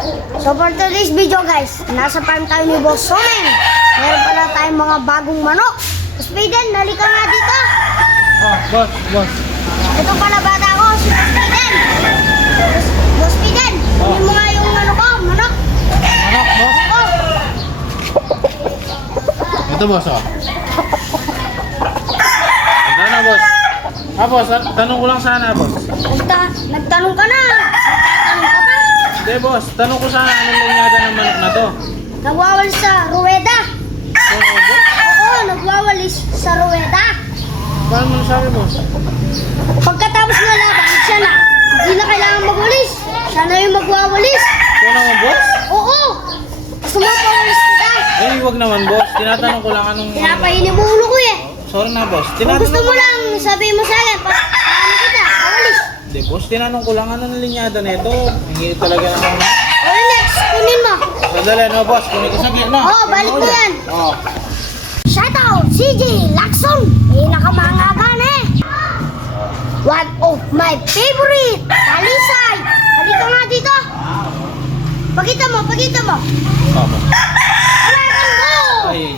So for today's video guys, nasa farm tayo ni Boss Somen. Meron pala tayong mga bagong manok. Boss Maiden, nalika nga dito. Oh, boss, boss. Ito pala bata ko, si Boss Maiden. Boss, Boss Maiden, kunin mo nga yung ano ko, manok. Manok, boss. Oh, Ito, boss, oh. Ganda na, boss. Ah, boss, ah, tanong ko lang sana, boss. nagta nagtanong ka na. Hindi, boss. Tanong ko sana anong linyada ng manok na to. Nagwawalis sa ruweda. Oo, nagwawalis sa ruweda. Paano mo nasabi, boss? Pagkatapos na laban, siya na. Hindi na kailangan magwalis. Siya na yung magwawalis. Ito naman, boss? Oo! Gusto mo pawalis kita? Eh, wag naman, boss. Tinatanong ko lang anong... Pinapainin mo ulo ko eh. Sorry na, boss. Kung Tinatanong gusto mo lang, sabihin mo sa akin, pa paano kita? Hindi, boss. Tinanong ko lang anong linyada na ito. Hingi talaga naman. O next, kunin mo. Sandali, no, boss. Kunin ko sa gitna. Oo, balik mo yan. Oo. Shoutout, CJ Lacson. Pinakamangaban eh. One of my favorite, Talisay. Halika nga dito. Pakita mo, pakita mo. Oh, mo. Ay.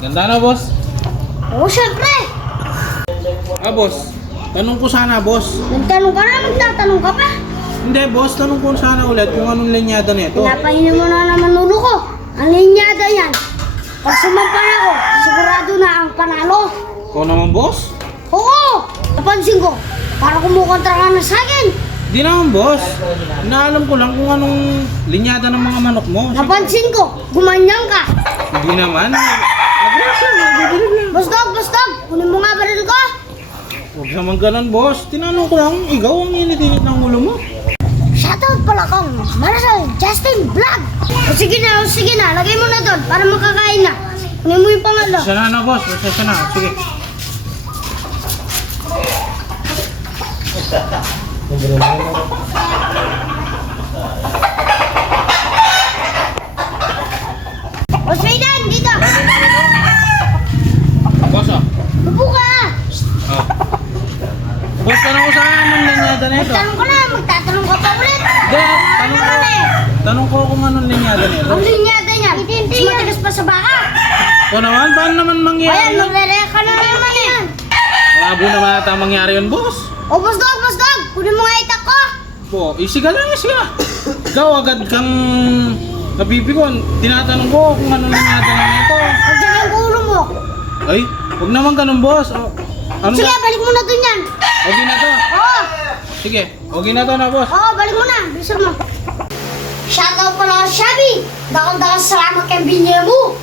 Ganda na, boss. Oo, syempre. Ah, boss. Tanong ko sana, boss. Nagtanong ka na, magtatanong ka pa. Hindi, boss. Tanong ko sana ulit kung anong linyada nito. Pinapainin mo na naman ulo ko. Ang linyada yan. Pag sumampay ako, sigurado na ang panalo. Ikaw naman, boss? Oo! Napansin ko, para kumukontra ka na sa akin. Di naman, boss. Inaalam ko lang kung anong linyada ng mga manok mo. Napansin ko, gumanyan ka. Hindi naman. Nag-relax lang. Nagbibilig lang. Bustog, bustog, kunin mo nga baril ko. Huwag naman ganun, boss. Tinanong ko lang, ikaw ang init-init ng ulo mo. Shoutout pala kang Marcel Justin Vlog. O sige na, o sige na, lagay mo na doon para makakain na. Kunin mo yung pangalo. Siya na na, boss. Siya na. Sige. O Sweden, dito. Boss, oh. Upo ka. oh. Boss, tanong ko sana linyada nito. Magtanong ka na, magtatanong ka pa ulit. Hindi, tanong ko. Tanong ko kung anong linyada nito. Ang linyada niya, mas matigas pa sa baka. O naman, paano naman Ayan, mangyari? yun? magre ka na naman yan. Malabo naman ata ang mangyari yun, boss. O, bustog, bustog, kunin mo nga itak ko. Po, isiga lang, isiga. Ikaw agad kang nabibigon. Tinatanong ko kung anong linyada na nito. Pagdagan yung ulo mo. Ay, huwag naman ganun, boss. O, ano Sige, ba? balik mo na dun yan. Okay na to. Sige, okay na to na, boss. oo, balik mo na. Bilisan mo. Shoutout pala Shabby. Dakang-dakang salamat kay binye mo.